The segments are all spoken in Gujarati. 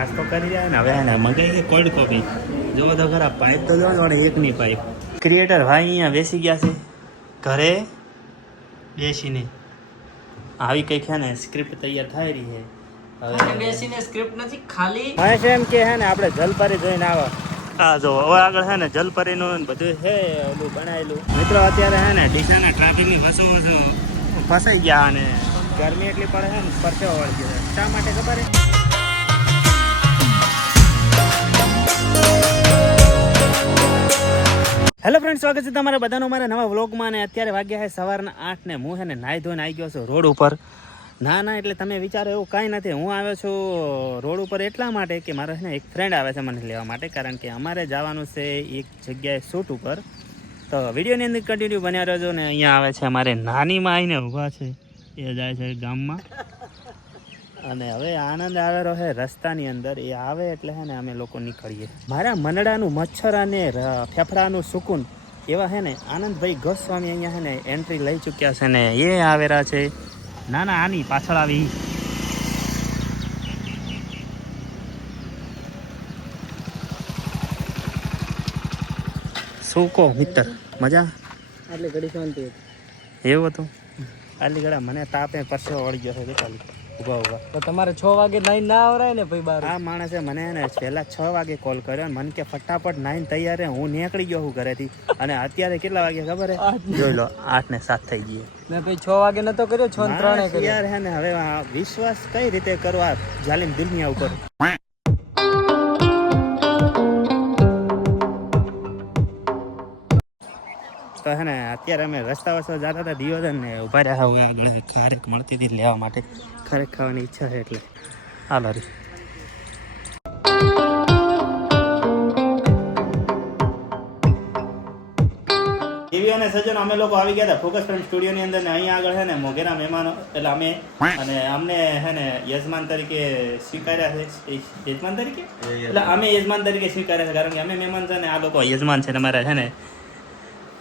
નાસ્તો કરી રહ્યા ને હવે એને મંગાઈ છે કોલ્ડ કોફી. જોવો તો ખરા પાઇપ તો જોવો ને એકની પાઇપ. ક્રિએટર ભાઈ અહીંયા બેસી ગયા છે ઘરે બેસીને. આવી કંઈક છે ને સ્ક્રિપ્ટ તૈયાર થઈ રહી છે. હવે બેસીને સ્ક્રિપ્ટ નથી ખાલી મહેશ એમ કે છે ને આપણે જલપરી જોઈને આવો. હા જો હવે આગળ છે ને જલપરીનું બધું છે ઓલું બનાવેલું. મિત્રો અત્યારે છે ને ડીસાના ટ્રાફિકની વસો ફસાઈ ગયા અને ગરમી એટલી પડે છે ને પરસેવો વળી ગયો. શા માટે ખબર છે? હેલો ફ્રેન્ડ, સ્વાગત છે તમારા બધાનું મારા નવા વ્લોગમાં. અને અત્યારે વાગ્યા છે સવારના 8 ને હું છે ને નાહી ધોઈને આવી ગયો છું રોડ ઉપર. ના એટલે તમે વિચારો એવું કાંઈ નથી. હું આવ્યો છું રોડ ઉપર એટલા માટે કે મારો છે ને એક ફ્રેન્ડ આવે છે મને લેવા માટે, કારણ કે અમારે જવાનું છે એક જગ્યાએ શૂટ ઉપર. તો વિડીયોની અંદર કન્ટિન્યુ બન્યા રહેજો. ને અહીંયા આવે છે અમારે નાનીમાં આવીને ઊભા છે, એ જાય છે ગામમાં. અને હવે આનંદ આવેલો છે રસ્તાની અંદર. એ આવે એટલે છે ને અમે લોકો નીકળીએ. મારા મનડાનું મચ્છર અને ફેફડાનું સુકૂન એવા છે ને આનંદભાઈ ગોસ્વામી અહીંયા છે ને એન્ટ્રી લઈ ચૂક્યા છે ને એ આવેલા છે. ના આની પાછળ આવી. શું કહો મિત્ર, મજા? આટલી ઘડી શાંતિ એવું હતું? આટલી ઘડા મને તાપે પરસેવો વળી ગયો છે ચાલી ઉભા. તો તમારે 6 વાગે નાઈ ના આવરાય ને ભાઈ બાર? આ માણસે મને ને પહેલા 6 વાગે કોલ કર્યો અને મને કે ફટાફટ નાઈને તૈયાર. હું નીકળી ગયો હું ઘરેથી. અને અત્યારે કેટલા વાગે ખબર હે? જોઈ લો 8 ને 7 થઈ ગઈ. મેં ભાઈ 6 વાગે નતો કર્યો, 6 ને 3 કર્યો યાર. હે ને હવે વિશ્વાસ કઈ રીતે કરો આ જાલિમ દુનિયા ઉપર? તો હે ને અત્યારે અમે રસ્તા વસ્તા જતા હતા દિયોદર ને ઉભા રહ્યા હવે આગળ ખારેક મળતી હતી લેવા માટે. ખારેક ખાવાની ઈચ્છા છે એટલે હાલો રી. એવી અને સજ્જન અમે લોકો આવી ગયા હતા ફોકસ ફિલ્મ સ્ટુડિયોની અંદર ને અહીંયા આગળ છે ને મોઘેરા મહેમાનો એટલે અમે અને અમને છે ને યજમાન તરીકે સ્વીકાર્યા છે. યજમાન તરીકે એટલે અમે યજમાન તરીકે સ્વીકાર્યા છે, કારણ કે અમે મહેમાન છે ને આ લોકો યજમાન છે. અમારા છે ને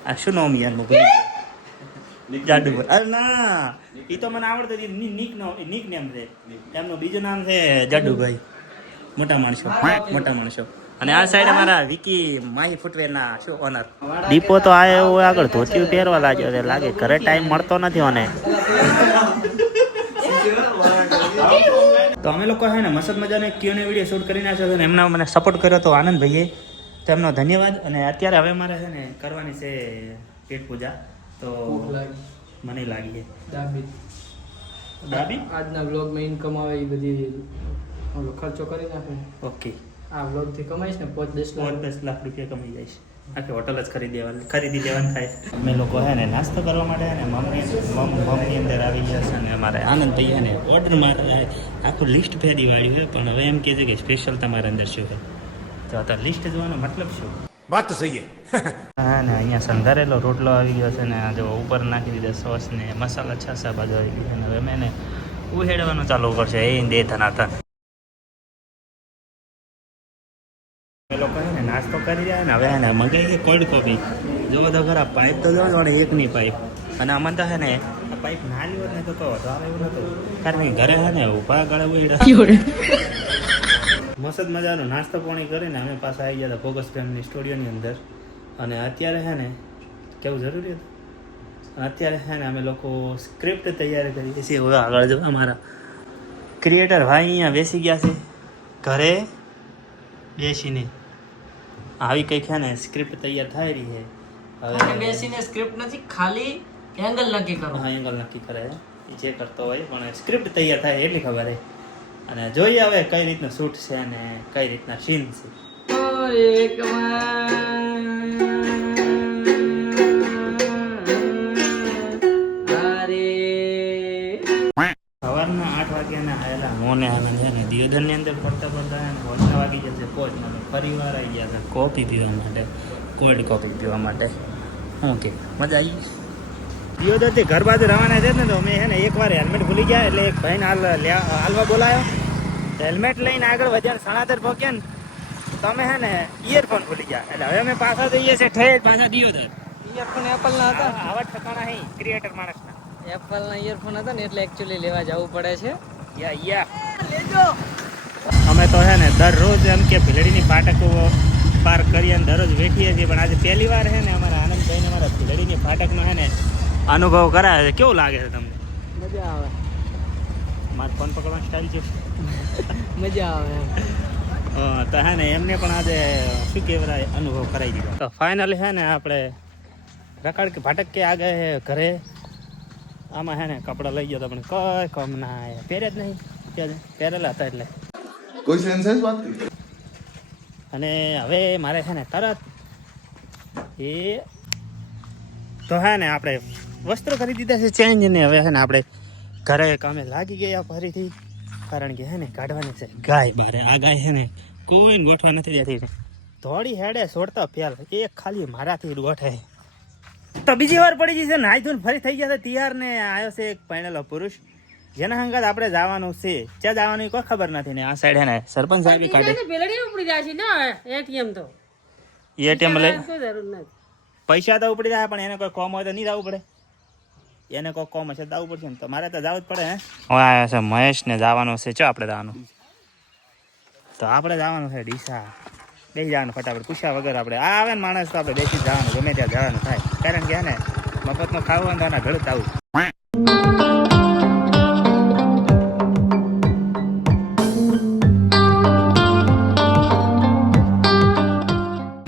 આ શું નામ યાર જાડુભાઈ? અરે ના, એ તો મને આવડતું નીક નેમ છે એમનું. બીજું નામ છે જાડુભાઈ. મોટા માણસો. અને આ સાઈડ અમારા વિકી માહી ફૂટવેર ના શું ઓનર દીપો તો આ એવું આગળ ધોતી પહેરવા લાગ્યો છે. લાગે ઘરે ટાઈમ મળતો નથી. અને તો અમે લોકો છે ને મસ્ત મજાનો ક્યુએનએ વિડીયો શૂટ કરી નાખ્યો છે. એમના મને સપોર્ટ કર્યો તો આનંદભાઈએ, તેમનો ધન્યવાદ. અને અત્યારે હવે મારે છે ને કરવાની છે પેટ પૂજા. તો મને લાગી છે દાબી આજના વ્લોગમાં ઇન્કમ આવે એ બધી ઓલો ખર્ચો કરી નાખે. ઓકે, આ વ્લોગ થી કમાઈશ ને 5-10 લાખ રૂપિયા કમાઈ જાય છે. આખી હોટલ જ ખરીદી દેવાની થાય. અમે લોકો છે ને નાસ્તો કરવા માટે ને મમ્મી અંદર આવી ગયા છે. અને અમારે આનંદભાઈ છે ને ઓર્ડર મારે આખું લિસ્ટ ફેરી વાળ્યું છે. પણ હવે એમ કહે છે કે સ્પેશિયલ તમારા અંદર શું છે. તો અત્યારે લિસ્ટ જોવાનો મતલબ શું? વાત તો સહી. હા ને અહીંયા સંધારેલો રોટલો આવી ગયો છે ને આ જો ઉપર નાખી દીધા સોસ ને મસાલા છાસા બાજુ આવી ગયું છે. ને હવે અમે એને ઉહેડવાનું ચાલુ કરશે એ દે ધનાથન. એ લોકો છે ને નાસ્તો કરી રહ્યા ને હવે એને મંગાઈ છે કોલ્ડ કોફી. જોવો તો ખરા પાઇપ તો જોવો ને એકની પાઇપ. અને આમાં તો છે ને આ પાઇપ નાની હોત ને તો વધુ આવે એવું નતું, કારણ કે ઘરે છે ને ઉભા ગળે ઉડ્યા મસ્ત મજાનો નાસ્તો પાણી કરીને અમે પાછા આવી ગયા હતા ફોકસ ફિલ્મની સ્ટુડિયોની અંદર. અને અત્યારે છે ને કેવું જરૂરી હતું. અત્યારે છે ને અમે લોકો સ્ક્રિપ્ટ તૈયાર કરીએ છીએ. હવે આગળ જો અમારા ક્રિએટર ભાઈ અહીંયા બેસી ગયા છે ઘરે બેસીને. આવી કંઈક છે ને સ્ક્રિપ્ટ તૈયાર થઈ રહી છે. હવે બેસીને સ્ક્રિપ્ટ નથી ખાલી એંગલ નક્કી કરો. હા, એંગલ નક્કી કરે એ જે કરતો હોય, પણ સ્ક્રિપ્ટ તૈયાર થાય એટલી ખબર છે. અને જોઈએ હવે કઈ રીતનું શૂટ છે અને કઈ રીતના સીન છે. સવારના 8 વાગ્યાના આવેલા મોને આવે છે ને દિયોદરની અંદર ફરતા 8 વાગી જશે પહોંચમાં. પરિવાર આવી ગયા હતા કોફી પીવા માટે, કોલ્ડ કોફી પીવા માટે. ઓકે, મજા આવી. દિયોદરથી ઘર બાજુ રવાના છે ને તો અમે છે ને એકવાર હેલ્મેટ ભૂલી ગયા એટલે એક ભાઈને હાલવા બોલાયો. હેલ્મેટ લઈને આગળ વધ્યા, સણાતર પહોંચ્યા ને તમે છે ને ઇયરફોન ભૂલી ગયા. એટલે હવે અમે પાછા જઈએ છીએ ઠેઠ પાછા દિયોદર. ઇયરફોન એપલ ના હતા, આવા ઠકાણા હે ક્રિએટર માણસના. એપલ ના ઇયરફોન હતા ને એટલે એકચ્યુઅલી લેવા જવું પડે છે. યા લેજો અમે તો છે ને દરરોજ એમ કે ભીલડીની ફાટક પાર કરીએ અને દરરોજ વેઠીએ છીએ, પણ આજે પહેલી વાર છે ને અમારા આનંદભાઈને અમારા ભીલડીની ફાટકનો છે ને અનુભવ કરાવે છે. કેવું લાગે છે તમને? મજા આવે. મારો ફોન પકડવાની સ્ટાઇલ છે. મજા આવે. તો હે ને એમને પણ આજે શું કહેવાય અનુભવ કરાવી દીધો. તો ફાઇનલી છે ને આપણે રકાડ કે ફાટક કે આગળ ઘરે આમાં છે ને કપડાં લઈ ગયો તો પણ કઈ કમ ના આવ્યા, પહેર્યા જ નહીં. ત્યાં પહેરેલા હતા એટલે કોઈ સેન્સ है इस बात की? અને હવે મારે છે ને તરત એ તો હે ને આપણે વસ્ત્રો કરી દીધા છે ચેન્જ ને હવે છે ને આપણે ઘરે કામે લાગી ગયા ફરીથી, કારણ કે હે ને કાઢવાની છે ગાય મારે. આ ગાય છે ને કોઈને ગોઠવા નથી દેતી, ધોળી હેડે છોડતા ફેલ એક ખાલી મારાથી ગોઠે. તો બીજી વાર પડી જશે નાઈ ધોઈને ફરી થઈ ગયા છે તૈયાર ને આવ્યો છે એક પહેણેલો પુરુષ જેના હંગાત આપણે જવાનું છે. ક્યાં જવાનું કોઈ ખબર નથી ને આ સાઈડ હે ને સરપંચ સાહેબ કાઢે બેલડી ઉપડી જાય છે ને એટીએમ તો એટીએમ લઈ કોઈ જરૂર નથી. પૈસા તો ઉપડી જાય પણ એને કોઈ કોમ હોય તો નહીં જવું પડે, એને કોઈ કોમ હશે જવું પડશે ને, તો મારે તો જવું જ પડે. હે હવે આવ્યા છે મહેશ ને જવાનું છે. ચો આપણે જવાનું તો આપણે જવાનું છે ડીસા, બેસી જવાનું ફટાફટ પૂછ્યા વગર. આપણે આ આવે ને માણસ તો આપણે બેસી જવાનું, ગમે ત્યાં જવાનું થાય, કારણ કે હે ને મફતનું ખાવું ને આના ભેળું આવું.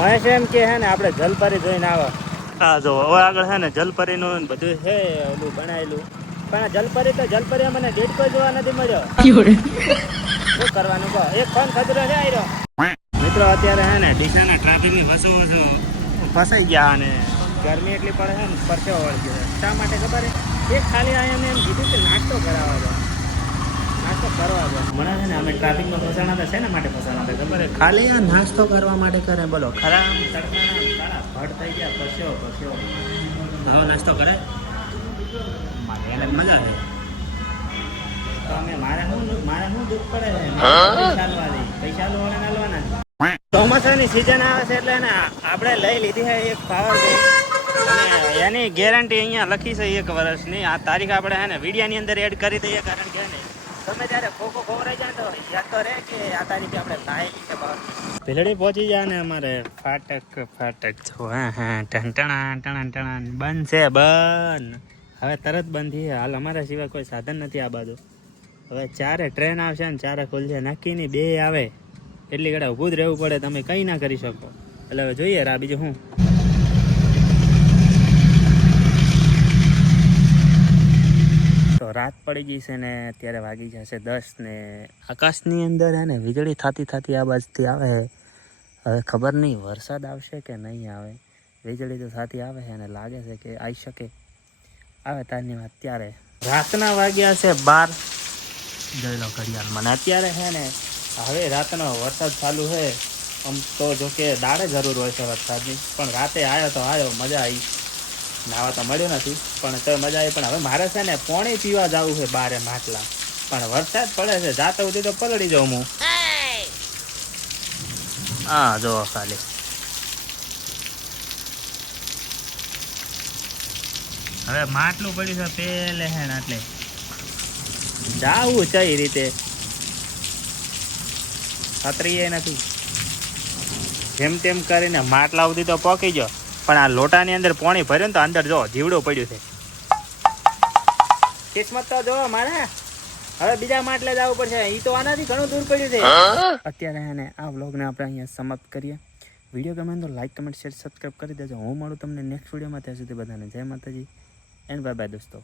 મહેશ એમ કે હે ને આપણે જલપરી જોઈને આવો. હા જો હવે આગળ છે ને જલપરીનું બધું છે ઓલું બનાવેલું, પણ જલપરી તો જલપરી મને દેડકો જોવા નથી મળ્યો. શું કરવાનું કહો, એક ફોન ખતરો છે આયરો. મિત્રો અત્યારે હે ને ડીસાના ટ્રાફિકની વસો ફસાઈ ગયા અને ગરમી એટલી પડે છે ને પરસેવો વળી ગયો. શા માટે ખબર છે? એક ખાલી અહીંયા એમ કીધું કે નાસ્તો કરાવવા દો, નાસ્તો કરવા દો. મને છે ને અમે ટ્રાફિકમાં ફસાણા હતા, શેના માટે ફસાણા હતા ખબર છે? ખાલી આ નાસ્તો કરવા માટે કરે. બોલો ખરા તડકાના કાળા ભડ થઈ ગયા, પરસેવો હવે નાસ્તો કરે એને મજા આવે. તો અમે મારે શું દુઃખ પડે છે? પૈસા લેવાના. ચોમાસાની સિઝન આવે છે એટલે ને આપણે લઈ લીધી છે એક પાવર બેંક, અને એની ગેરંટી અહીંયા લખી છે 1 વર્ષની. આ તારીખ આપણે હે ને વિડીયાની અંદર એડ કરી દઈએ, કારણ કે ને તમે ત્યારે ખોખો ખોવરાઈ જાય તો યાદ તો રહે કે આ તારીખે આપણે લાયેલી છે પાવર. ભીલડી પહોંચી જાય ને અમારે ફાટક જો હા ટણા બંધ છે, બંધ હવે તરત બંધ થઈ. હાલ અમારા સિવાય કોઈ સાધન નથી આ બાજુ. હવે 4 ટ્રેન આવશે ને 4 ખુલશે, નક્કી ની 2 આવે એટલી ઘડા ઊભું જ રહેવું પડે, તમે કંઈ ના કરી શકો. એટલે હવે જોઈએ રા બીજું શું. તો રાત પડી ગઈ છે ને અત્યારે વાગી જશે 10 ને આકાશની અંદર હે ને વીજળી થતી આ બાજુથી આવે છે. હવે ખબર નહીં વરસાદ આવશે કે નહીં આવે. વીજળી તો થતી આવે છે અને લાગે છે કે આવી શકે. આવે તારની વાત. અત્યારે રાતના વાગ્યા છે 12 જોઈ લો ઘડિયાળ મને. અત્યારે છે ને હવે રાતનો વરસાદ ચાલુ છે. આમ તો જો કે દાડે જરૂર હોય છે વરસાદની, પણ રાતે આવ્યો તો આવ્યો, મજા આવી. નાવા તો મળ્યો નથી પણ તો મજા આવી. પણ હવે મારે છે ને પાણી પીવા જવું છે બારે માટલા, પણ વરસાદ પડે છે. જાતો સુધી તો પલળી જાઉં હું. હા જો ખાલી હવે માટલું પડ્યું છે પેલે હેણ, એટલે જાવું છે એ રીતે. છત્રી એ નથી, જેમ તેમ કરીને માટલા સુધી તો પોકી ગયો, પણ આ લોટાની અંદર પાણી ભર્યું ને તો અંદર જો જીવડું પડ્યું છે. કિસ્મત તો જો મારે હવે બીજા માટલે જવું પડશે. એ તો આનાથી ઘણું દૂર પડ્યું છે. અત્યારે એને આ વ્લોગને આપણે અહીંયા સમાપ્ત કરીએ. વિડીયો ગમે તો લાઈક કમેન્ટ શેર સબસ્ક્રાઈબ કરી દેજો. હું મળું તમને નેક્સ્ટ વિડીયોમાં. ત્યાં સુધી બધાને જય માતાજી એન્ડ બાય બાય દોસ્તો.